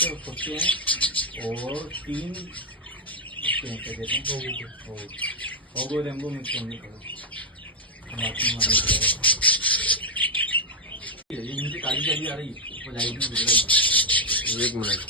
सकते हैं और 3 क्या कहते हैं होगो रेम्बो मिक्स होंगे। ये नीचे काली काली आ रही है, वो लाइट में दिख रहा है। 1 मिनट।